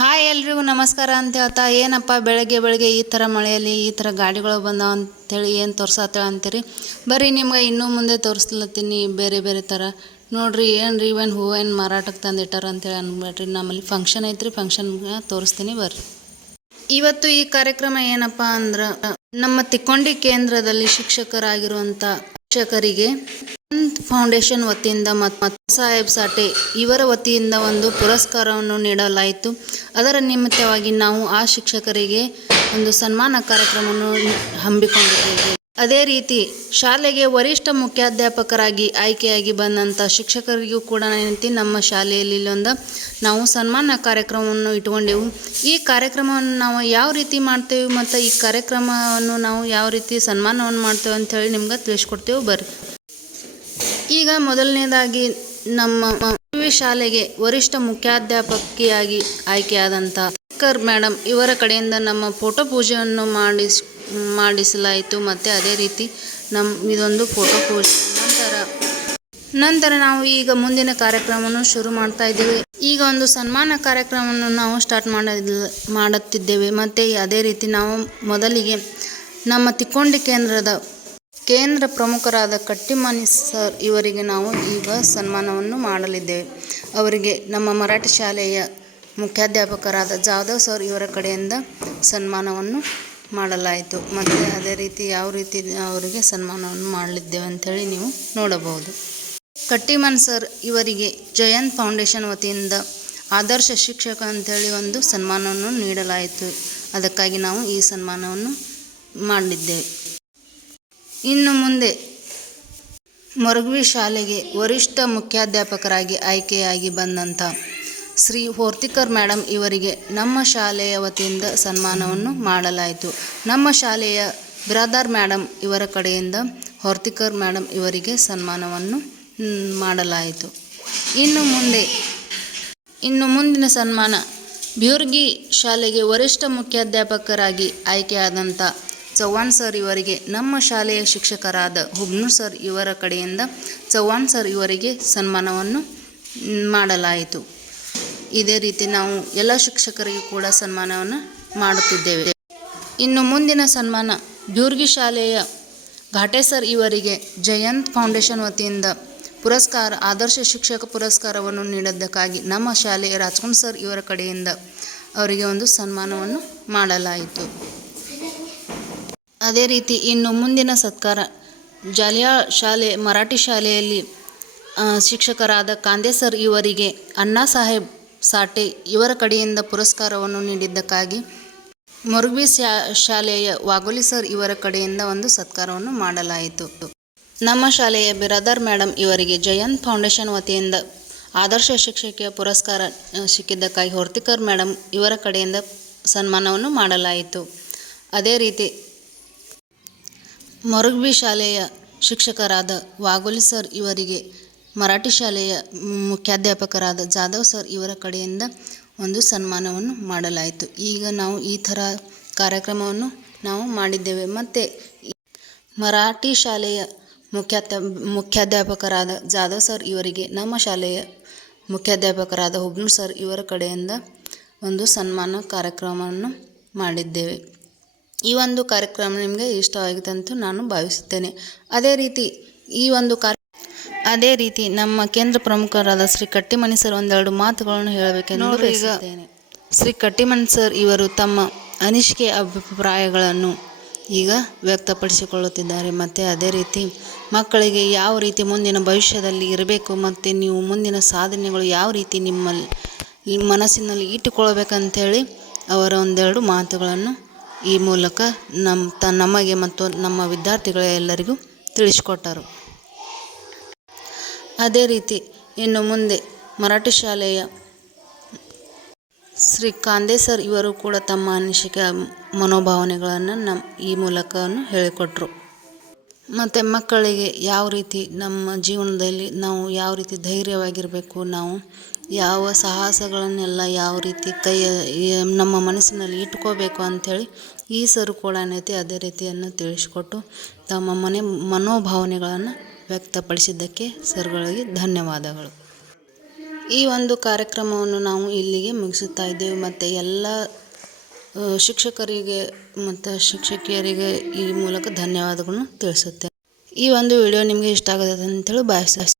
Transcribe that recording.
Hi ಎಲ್ರಿಗೂ ನಮಸ್ಕಾರ ಅಂತ ಹೇಳ್ತಾ ಏನಪ್ಪ ಬೆಳಗ್ಗೆ ಈ ಥರ ಮಳೆಯಲ್ಲಿ ಈ ಥರ ಗಾಡಿಗಳು ಬಂದಾವ ಅಂತೇಳಿ ಏನು ತೋರ್ಸತ್ತೇಳ ಅಂತೀರಿ. ಬರ್ರಿ ನಿಮ್ಗೆ ಇನ್ನೂ ಮುಂದೆ ತೋರಿಸ್ಲತ್ತೀನಿ ಬೇರೆ ಥರ. ನೋಡ್ರಿ ಏನ್ರಿ ಇವನ್ ಹೂವೇನು ಮಾರಾಟಕ್ಕೆ ತಂದಿಟ್ಟಾರ ಅಂತೇಳಿ ಅನ್ಬೇಡ್ರಿ. ನಮ್ಮಲ್ಲಿ ಫಂಕ್ಷನ್ ಐತ್ರಿ, ಫಂಕ್ಷನ್ಗೆ ತೋರಿಸ್ತೀನಿ ಬರ್ರಿ. ಇವತ್ತು ಈ ಕಾರ್ಯಕ್ರಮ ಏನಪ್ಪ ಅಂದ್ರೆ ನಮ್ಮ ತಿಕ್ಕೊಂಡಿ ಕೇಂದ್ರದಲ್ಲಿ ಶಿಕ್ಷಕರಾಗಿರುವಂಥ ಶಿಕ್ಷಕರಿಗೆ ಫೌಂಡೇಶನ್ ವತಿಯಿಂದ ಮತ್ತು ಸಾಹೇಬ್ ಸಾಟೆ ಇವರ ವತಿಯಿಂದ ಒಂದು ಪುರಸ್ಕಾರವನ್ನು ನೀಡಲಾಯಿತು. ಅದರ ನಿಮಿತ್ತವಾಗಿ ನಾವು ಆ ಶಿಕ್ಷಕರಿಗೆ ಒಂದು ಸನ್ಮಾನ ಕಾರ್ಯಕ್ರಮವನ್ನು ಹಮ್ಮಿಕೊಂಡಿದ್ದೇವೆ. ಅದೇ ರೀತಿ ಶಾಲೆಗೆ ವರಿಷ್ಠ ಮುಖ್ಯಾಧ್ಯಾಪಕರಾಗಿ ಆಯ್ಕೆಯಾಗಿ ಬಂದಂಥ ಶಿಕ್ಷಕರಿಗೂ ಕೂಡ ನಮ್ಮ ಶಾಲೆಯಲ್ಲಿ ನಾವು ಸನ್ಮಾನ ಕಾರ್ಯಕ್ರಮವನ್ನು ಇಟ್ಕೊಂಡೆವು. ಈ ಕಾರ್ಯಕ್ರಮವನ್ನು ನಾವು ಯಾವ ರೀತಿ ಮಾಡ್ತೇವೆ ಮತ್ತು ಈ ಕಾರ್ಯಕ್ರಮವನ್ನು ನಾವು ಯಾವ ರೀತಿ ಸನ್ಮಾನವನ್ನು ಮಾಡ್ತೇವೆ ಅಂಥೇಳಿ ನಿಮ್ಗೆ ತಿಳಿಸ್ಕೊಡ್ತೇವೆ ಬರ್ರಿ. ಈಗ ಮೊದಲನೇದಾಗಿ ನಮ್ಮ ಶಾಲೆಗೆ ವರಿಷ್ಠ ಮುಖ್ಯಾಧ್ಯಾಪಕಿಯಾಗಿ ಆಯ್ಕೆಯಾದಂಥ ಮೇಡಮ್ ಇವರ ಕಡೆಯಿಂದ ನಮ್ಮ ಫೋಟೋ ಪೂಜೆಯನ್ನು ಮಾಡಿಸಲಾಯಿತು. ಮತ್ತು ಅದೇ ರೀತಿ ಇದೊಂದು ಫೋಟೋ ಪೂಜೆ ನಂತರ ನಾವು ಈಗ ಮುಂದಿನ ಕಾರ್ಯಕ್ರಮವನ್ನು ಶುರು ಮಾಡ್ತಾ ಇದ್ದೇವೆ. ಈಗ ಒಂದು ಸನ್ಮಾನ ಕಾರ್ಯಕ್ರಮವನ್ನು ನಾವು ಸ್ಟಾರ್ಟ್ ಮಾಡುತ್ತಿದ್ದೇವೆ. ಮತ್ತು ಅದೇ ರೀತಿ ನಾವು ಮೊದಲಿಗೆ ನಮ್ಮ ತಿಕ್ಕೊಂಡಿ ಕೇಂದ್ರ ಪ್ರಮುಖರಾದ ಕಟ್ಟಿಮನಿ ಸರ್ ಇವರಿಗೆ ನಾವು ಈಗ ಸನ್ಮಾನವನ್ನು ಮಾಡಲಿದ್ದೇವೆ. ಅವರಿಗೆ ನಮ್ಮ ಮರಾಠಿ ಶಾಲೆಯ ಮುಖ್ಯಾಧ್ಯಾಪಕರಾದ ಜಾಧವ್ ಸರ್ ಇವರ ಕಡೆಯಿಂದ ಸನ್ಮಾನವನ್ನು ಮಾಡಲಾಯಿತು. ಮತ್ತು ಅದೇ ರೀತಿ ಯಾವ ರೀತಿ ಅವರಿಗೆ ಸನ್ಮಾನವನ್ನು ಮಾಡಲಿದ್ದೇವೆ ಅಂಥೇಳಿ ನೀವು ನೋಡಬಹುದು. ಕಟ್ಟಿಮನ್ ಸರ್ ಇವರಿಗೆ ಜಯಂತ್ ಫೌಂಡೇಶನ್ ವತಿಯಿಂದ ಆದರ್ಶ ಶಿಕ್ಷಕ ಅಂಥೇಳಿ ಒಂದು ಸನ್ಮಾನವನ್ನು ನೀಡಲಾಯಿತು. ಅದಕ್ಕಾಗಿ ನಾವು ಈ ಸನ್ಮಾನವನ್ನು ಮಾಡಿದ್ದೇವೆ. ಇನ್ನು ಮುಂದೆ ಮೊರಗ್ವಿ ಶಾಲೆಗೆ ವರಿಷ್ಠ ಮುಖ್ಯಾಧ್ಯಾಪಕರಾಗಿ ಆಯ್ಕೆಯಾಗಿ ಬಂದಂಥ ಶ್ರೀ ಹೋರ್ತಿಕರ್ ಮೇಡಮ್ ಇವರಿಗೆ ನಮ್ಮ ಶಾಲೆಯ ವತಿಯಿಂದ ಸನ್ಮಾನವನ್ನು ಮಾಡಲಾಯಿತು. ನಮ್ಮ ಶಾಲೆಯ ಬಿರಾದಾರ್ ಮೇಡಮ್ ಇವರ ಕಡೆಯಿಂದ ಹೋರ್ತಿಕರ್ ಮೇಡಮ್ ಇವರಿಗೆ ಸನ್ಮಾನವನ್ನು ಮಾಡಲಾಯಿತು. ಇನ್ನು ಮುಂದಿನ ಸನ್ಮಾನ ಬ್ಯೂರ್ಗಿ ಶಾಲೆಗೆ ವರಿಷ್ಠ ಮುಖ್ಯಾಧ್ಯಾಪಕರಾಗಿ ಆಯ್ಕೆಯಾದಂಥ ಚವ್ಹಾಣ್ ಸರ್ ಇವರಿಗೆ ನಮ್ಮ ಶಾಲೆಯ ಶಿಕ್ಷಕರಾದ ಹುಬ್ನೂರ್ ಸರ್ ಇವರ ಕಡೆಯಿಂದ ಚವ್ಹಾಣ್ ಸರ್ ಇವರಿಗೆ ಸನ್ಮಾನವನ್ನು ಮಾಡಲಾಯಿತು. ಇದೇ ರೀತಿ ನಾವು ಎಲ್ಲ ಶಿಕ್ಷಕರಿಗೂ ಕೂಡ ಸನ್ಮಾನವನ್ನು ಮಾಡುತ್ತಿದ್ದೇವೆ. ಇನ್ನು ಮುಂದಿನ ಸನ್ಮಾನ ಬ್ಯೂರ್ಗಿ ಶಾಲೆಯ ಘಾಟೆ ಸರ್ ಇವರಿಗೆ ಜಯಂತ್ ಫೌಂಡೇಶನ್ ವತಿಯಿಂದ ಆದರ್ಶ ಶಿಕ್ಷಕ ಪುರಸ್ಕಾರವನ್ನು ನೀಡಿದ್ದಕ್ಕಾಗಿ ನಮ್ಮ ಶಾಲೆಯ ರಾಜ್ಕುಮಾರ್ ಸರ್ ಇವರ ಕಡೆಯಿಂದ ಅವರಿಗೆ ಒಂದು ಸನ್ಮಾನವನ್ನು ಮಾಡಲಾಯಿತು. ಅದೇ ರೀತಿ ಇನ್ನು ಮುಂದಿನ ಸತ್ಕಾರ ಜಾಲಿಯಾ ಶಾಲೆ ಮರಾಠಿ ಶಾಲೆಯಲ್ಲಿ ಶಿಕ್ಷಕರಾದ ಕಾಂದೆ ಸರ್ ಇವರಿಗೆ ಅಣ್ಣಾ ಸಾಹೇಬ್ ಸಾಟೆ ಇವರ ಕಡೆಯಿಂದ ಪುರಸ್ಕಾರವನ್ನು ನೀಡಿದ್ದಕ್ಕಾಗಿ ಮೊರಗ್ವಿ ಶಾಲೆಯ ವಾಗೋಲಿ ಸರ್ ಇವರ ಕಡೆಯಿಂದ ಒಂದು ಸತ್ಕಾರವನ್ನು ಮಾಡಲಾಯಿತು. ನಮ್ಮ ಶಾಲೆಯ ಬಿರಾದಾರ್ ಮೇಡಮ್ ಇವರಿಗೆ ಜಯಂತ್ ಫೌಂಡೇಶನ್ ವತಿಯಿಂದ ಆದರ್ಶ ಶಿಕ್ಷಕಿಯ ಪುರಸ್ಕಾರ ಸಿಕ್ಕಿದ್ದಕ್ಕಾಗಿ ಹೋರ್ತಿಕರ್ ಮೇಡಮ್ ಇವರ ಕಡೆಯಿಂದ ಸನ್ಮಾನವನ್ನು ಮಾಡಲಾಯಿತು. ಅದೇ ರೀತಿ ಮೊರಗ್ವಿ ಶಾಲೆಯ ಶಿಕ್ಷಕರಾದ ವಾಗೋಲಿ ಸರ್ ಇವರಿಗೆ ಮರಾಠಿ ಶಾಲೆಯ ಮುಖ್ಯಾಧ್ಯಾಪಕರಾದ ಜಾಧವ್ ಸರ್ ಇವರ ಕಡೆಯಿಂದ ಒಂದು ಸನ್ಮಾನವನ್ನು ಮಾಡಲಾಯಿತು. ಈಗ ನಾವು ಈ ಥರ ಕಾರ್ಯಕ್ರಮವನ್ನು ನಾವು ಮಾಡಿದ್ದೇವೆ. ಮತ್ತು ಮರಾಠಿ ಶಾಲೆಯ ಮುಖ್ಯಾಧ್ಯಾಪಕರಾದ ಜಾಧವ್ ಸರ್ ಇವರಿಗೆ ನಮ್ಮ ಶಾಲೆಯ ಮುಖ್ಯಾಧ್ಯಾಪಕರಾದ ಹುಬ್ನೂರ್ ಸರ್ ಇವರ ಕಡೆಯಿಂದ ಒಂದು ಸನ್ಮಾನ ಕಾರ್ಯಕ್ರಮವನ್ನು ಮಾಡಿದ್ದೇವೆ. ಈ ಒಂದು ಕಾರ್ಯಕ್ರಮ ನಿಮಗೆ ಇಷ್ಟವಾಗಿದೆ ಅಂತ ನಾನು ಭಾವಿಸುತ್ತೇನೆ. ಅದೇ ರೀತಿ ನಮ್ಮ ಕೇಂದ್ರ ಪ್ರಮುಖರಾದ ಶ್ರೀ ಕಟ್ಟಿಮನಿ ಸರ್ ಒಂದೆರಡು ಮಾತುಗಳನ್ನು ಹೇಳಬೇಕೆಂದು ಬಯಸುತ್ತೇನೆ. ಶ್ರೀ ಕಟ್ಟಿಮನಿ ಸರ್ ಇವರು ತಮ್ಮ ಅನಿಸಿಕೆ ಅಭಿಪ್ರಾಯಗಳನ್ನು ಈಗ ವ್ಯಕ್ತಪಡಿಸಿಕೊಳ್ಳುತ್ತಿದ್ದಾರೆ. ಮತ್ತು ಅದೇ ರೀತಿ ಮಕ್ಕಳಿಗೆ ಯಾವ ರೀತಿ ಮುಂದಿನ ಭವಿಷ್ಯದಲ್ಲಿ ಇರಬೇಕು ಮತ್ತು ನೀವು ಮುಂದಿನ ಸಾಧನೆಗಳು ಯಾವ ರೀತಿ ನಿಮ್ಮಲ್ಲಿ ಮನಸ್ಸಿನಲ್ಲಿ ಇಟ್ಟುಕೊಳ್ಬೇಕಂಥೇಳಿ ಅವರ ಒಂದೆರಡು ಮಾತುಗಳನ್ನು ಈ ಮೂಲಕ ನಮಗೆ ಮತ್ತು ನಮ್ಮ ವಿದ್ಯಾರ್ಥಿಗಳೆಲ್ಲರಿಗೂ ತಿಳಿಸಿಕೊಟ್ಟರು. ಅದೇ ರೀತಿ ಇನ್ನು ಮುಂದೆ ಮರಾಠಿ ಶಾಲೆಯ ಶ್ರೀ ಕಾಂದೆ ಸರ್ ಇವರು ಕೂಡ ತಮ್ಮ ಅನಿಸಿಕೆ ಮನೋಭಾವನೆಗಳನ್ನು ಈ ಮೂಲಕ ಹೇಳಿಕೊಟ್ರು. ಮತ್ತು ಮಕ್ಕಳಿಗೆ ಯಾವ ರೀತಿ ನಮ್ಮ ಜೀವನದಲ್ಲಿ ನಾವು ಯಾವ ರೀತಿ ಧೈರ್ಯವಾಗಿರಬೇಕು, ನಾವು ಯಾವ ಸಾಹಸಗಳನ್ನೆಲ್ಲ ಯಾವ ರೀತಿ ನಮ್ಮ ಮನಸ್ಸಿನಲ್ಲಿ ಇಟ್ಕೋಬೇಕು ಅಂಥೇಳಿ ಈ ಸರ್ ಕೂಡ ಅದೇ ರೀತಿಯನ್ನು ತಿಳಿಸಿಕೊಟ್ಟು ತಮ್ಮ ಮನೋಭಾವನೆಗಳನ್ನು ವ್ಯಕ್ತಪಡಿಸಿದ್ದಕ್ಕೆ ಸರ್ಗಳಿಗೆ ಧನ್ಯವಾದಗಳು. ಈ ಒಂದು ಕಾರ್ಯಕ್ರಮವನ್ನು ನಾವು ಇಲ್ಲಿಗೆ ಮುಗಿಸುತ್ತಾ ಇದ್ದೇವೆ ಮತ್ತು ಎಲ್ಲ ಶಿಕ್ಷಕರಿಗೆ ಮತ್ತು ಶಿಕ್ಷಕಿಯರಿಗೆ ಈ ಮೂಲಕ ಧನ್ಯವಾದಗಳನ್ನು ತಿಳಿಸುತ್ತೇನೆ. ಈ ಒಂದು ವಿಡಿಯೋ ನಿಮಗೆ ಇಷ್ಟ ಆಗುತ್ತೆ ಅಂತೇಳಿ ಭಾವಿಸ್ತೀನಿ.